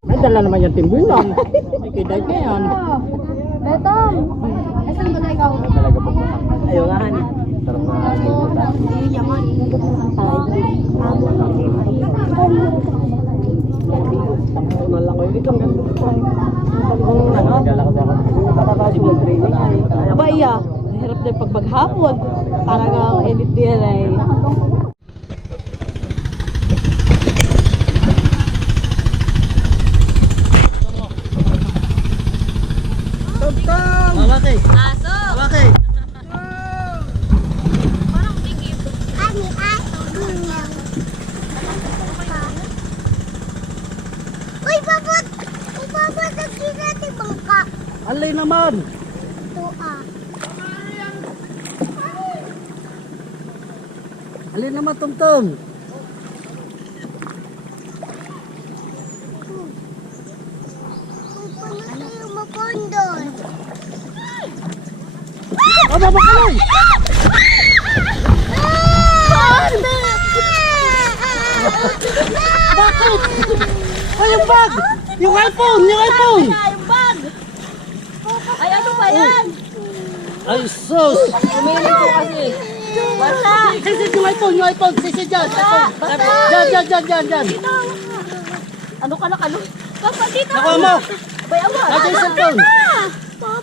May dala naman yung timbulan. May kiday ka yan. Betong! Asan ba na ikaw? Talaga po. Ayaw nga han. Sarap na. Yaman. Malak ko dito. Ang ganda. Baya, hirap din pag maghapon. Parang ang edit din ay. Malaki. Aso! Malaki. Parang tingin. Ani aso dunya. Uy, babot! Uy, babot! Nagkita bangka. Alay naman. Ito ah. Alay naman tungtong. Uy, paano kayo mapondol? Oh, babakaloy. Bakit? Oh, yung bag. Yung iPhone. Yung iPhone. Yung bag! Ay, ano ba yan? Ay, sus. Umiling ko kasi. Basta! Sisid yung iPhone. Yung iPhone. Sisid dyan. Dyan. Ano ka na kalo? Papa, dito! Nakuha mo. Bay, awa! Nandiyan yung cellphone.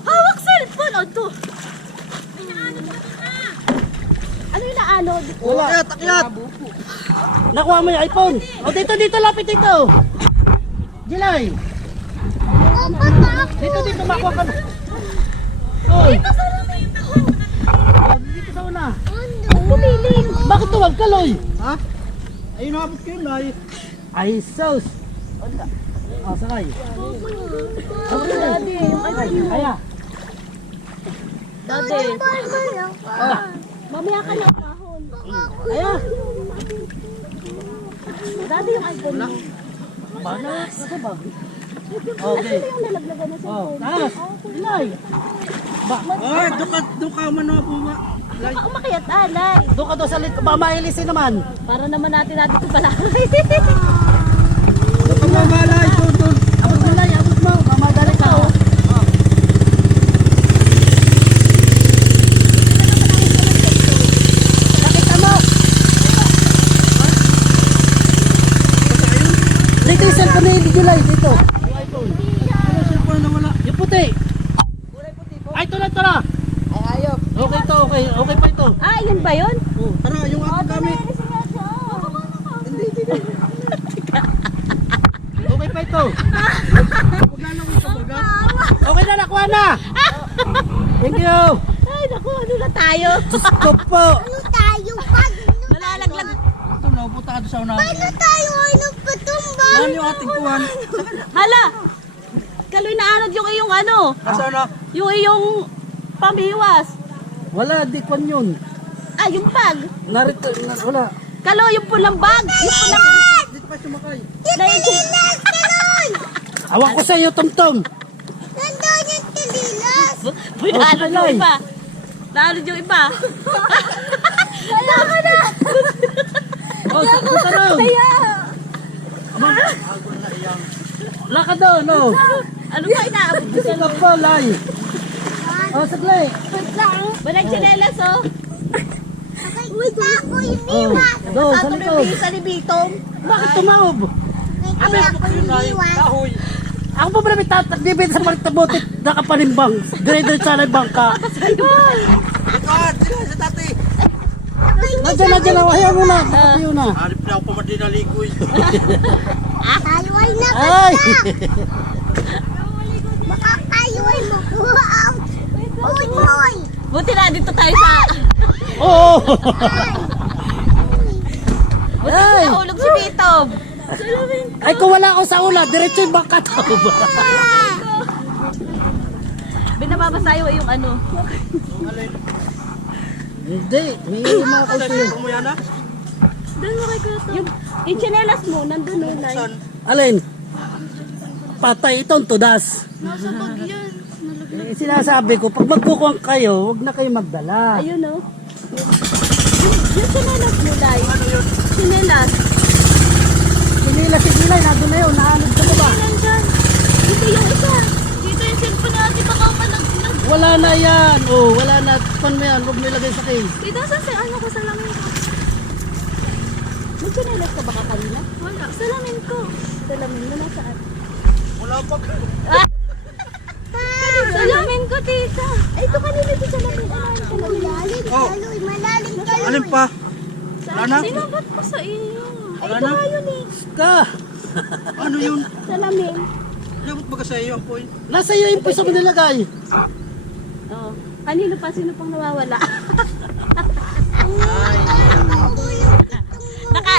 Hawak cellphone! O, ito! Ano yung naanod? Wala. Akyat. Nakuha mo yung iPhone. O, dito. Lapit dito. Jilay. Dito. Makuha ka na. Oy. Dito sa una. Pumiling! Bakit tuwag ka, Loy? Ha? Ayun, nakapit ko yun, Loy. Ay, sus. Ah, sakay. Daddy, yung iPhone mo. Kaya. Daddy. Mamaya ka na kahon. Kaya. Daddy, yung iPhone mo. Bana. Nasa bag. Okay. Yung nalaglagan na Oh, cellphone. taas. Jilay. Ba. Ay, duka man ako ba? Umakyat, alay. Doon ka doon sa lit. Ba, mailisin naman. Para naman natin ito pala. Doon ka mamalay. Doon. Abot mo lang. Abot mo. Mamadali ka. Nakita mo. Dito yung cellphone ni July. Dito. Yung iPhone. Ano cellphone na wala? Yung puti. Ay, ito na. Ay, ayaw. Okay to. Okay pa ito. Ah, yun ba yun? Oh, tara, yung ating gamit. Hindi. Okay pa ito. Okay na, nakuha na. Thank you. Ay, naku, ano na tayo? Gusto po. Ano tayo? Pag Nalalaglag. Ito na, puta ka doon sa una. paano tayo ay nagpatumbang? Ano yung ating kuhan? Hala! Kaloy na anod yung iyong ano? Nasa na? Yung iyong pamhiwas. Wala, di kwan yun. Ah, yung bag. Narito, wala. Kalo, yung pulang bag. Yung pulang... Dito pa sumakay. Tililas! Talon! Awak ko sa iyo, Tom. Nandun yung tililas! Uy, naanod yung iba. Naanod yung iba. Kaya ka na! Oh, sa raw. Kaya! Lakad daw, no? Ano ba inaabot ko sa Ito po, lay. Oh, sagli. Wait lang! Walang tsinelas, oh. Nakikita ko yung Oh, iwas! doon, sa Sato na likod. yung bisa ni Bitong. Bakit tumaob? Nakikita ko yung iwas! Ako pa pala may tatabibin sa mga tabutit nakapanimbang. Dire-dire sana yung bangka. Nandiyan, ayaw mo na. Ayaw na. Hanip na ako pa madinaligoy. Taluay na Ay! Makakayuay mo! Out! Uy, boy! Buti na dito tayo sa... Oo! Buti Ay! na ulog si Bitong. Ay, kung wala ako sa ula, diretso yung bangka to. Binababasayo yung ano. Hindi, may mga kasi. Doon mo kay Kuya Tom. Yung chinelas mo, nandun o, Lai. Alin? Patay itong tudas. Nasa bag yan. Sinasabi ko, pag magkukuha kayo, huwag na kayo magdala. Ayun o. Yung chinelas mo, Lai. Ano yun? Chinelas. Sige nila, nandun na yun, naanod ka ba? Nandyan. Dito yung isa. Dito yung cellphone natin, baka malaglag. Wala na yan, oh, wala na. Pan mo yan, huwag mo ilagay sa case. Dito sa ano ko, salamin ko. May chinelas ka baka kanina? Wala. Salamin ko. Salamin mo nasaan? Wala pa. Salamin ko, tita. Ay, ito kanina ito salamin. Malalim, kaloy, malalim, kaloy. Alin pa? Wala na? Sinabat ko sa iyo. Ay, Wala ito na? nga yun eh. Ka! Ano yun? Salamin. Labot baga sa iyo, Poy? Nasa iyo yung puso mo nilagay. Oh. Kanino pa? Sino pang nawawala?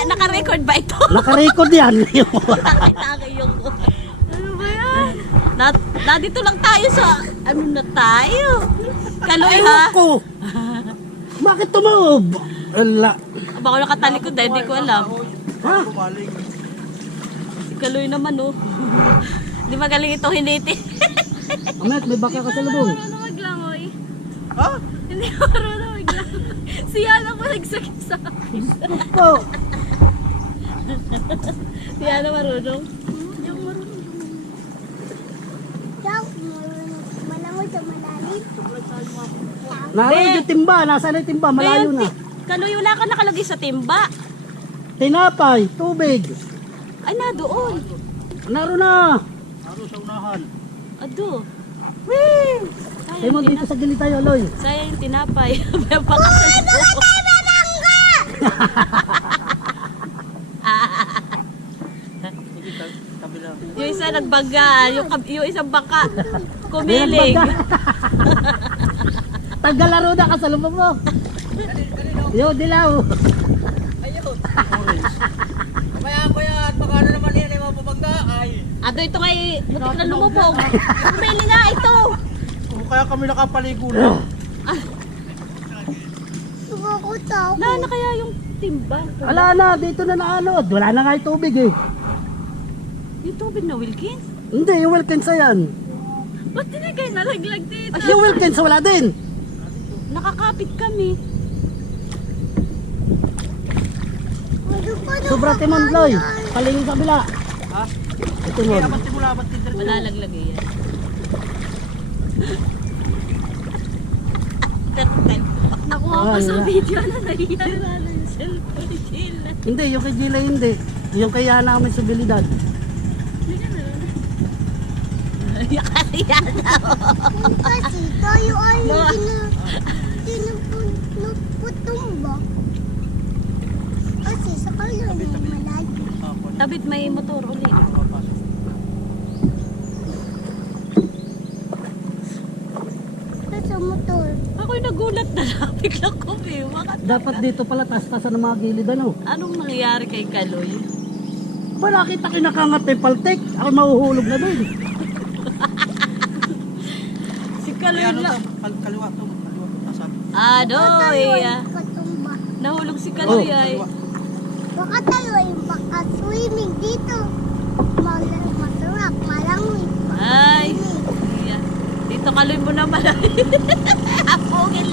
Naka-record ba ito? Naka-record yan. Nakitagay yung... Ano ba yan? Dito lang tayo sa... Ano na tayo? Kaloy ha? Ayoko. Bakit tumaob? Wala. Baka nakatalikod dahil di ko alam. Ha? Bumaling. Si Kaloy naman oh. Di magaling ito hiniti. Amet, may baka ka sa lubong. Marunong maglangoy. Ha? Hindi ako marunong maglangoy. Siya lang po nagsakit sa akin. Po. Siya na marunong. Daw, malangoy sa malalim. Naroon yung timba. Nasaan na yung timba? Malayo na. Kaloy, wala ka nakalagay sa timba. Tinapay, tubig. Ay, na doon. Naroon na. Ano sa unahan? Ado. Tayo mo dito sa gilid tayo, Loy. Sayang yung tinapay. May baka sa loob. Sige, kabila. Yung isa nagbaga, yung isang baka kumilig. Tagalaro na ka sa lubong mo. Yo, dilaw. Mamaya ko yan, baka ano naman yan, ay mapabangga, ay. Ado, ito ngay, butik na lumubog. Kumili nga ito. Kung kaya kami nakapaligo na. Nakakutaw. Na kaya yung timba. Wala na, dito na naanod. Wala na nga yung tubig eh. Yung tubig na Wilkins? Hindi, yung Wilkins yan. Ba't di na kayo nalaglag dito? Ay, yung Wilkins wala din. Nakakapit kami. Ano pa na? Sobra timon, Loy. Palingin sa kabila. Ha? Ito mo. Kaya ba't di mo labat din? Malalaglag yan. Nakuha pa sa Wala. video na nahiya lalo yung cellphone nila. Hindi, yung kay Gila hindi. Yung kay Yana may subilidad. Yakariya na. Kasi tayo ay tinuputumba. Kasi sa kaloy may malalim. Tabit may motor ulit. Sa motor. Ako'y nagulat na lang. Biglang kumiwa. Dapat dito pala taas-tasan ng mga gilid ano. Anong nangyari kay Kaloy? Wala kita kinakangat may paltek. Ako mahuhulog na doon. Si Kaloy Kaya ano lang. to? Kaliwa to. Kaliwa to. Nasabi. Ano eh. Katumba. Nahulog si Kaloy Oh. ay. Baka tayo ay baka swimming dito. Masarap, malangoy. Ay. Yeah. Dito Kaloy mo naman. Apogit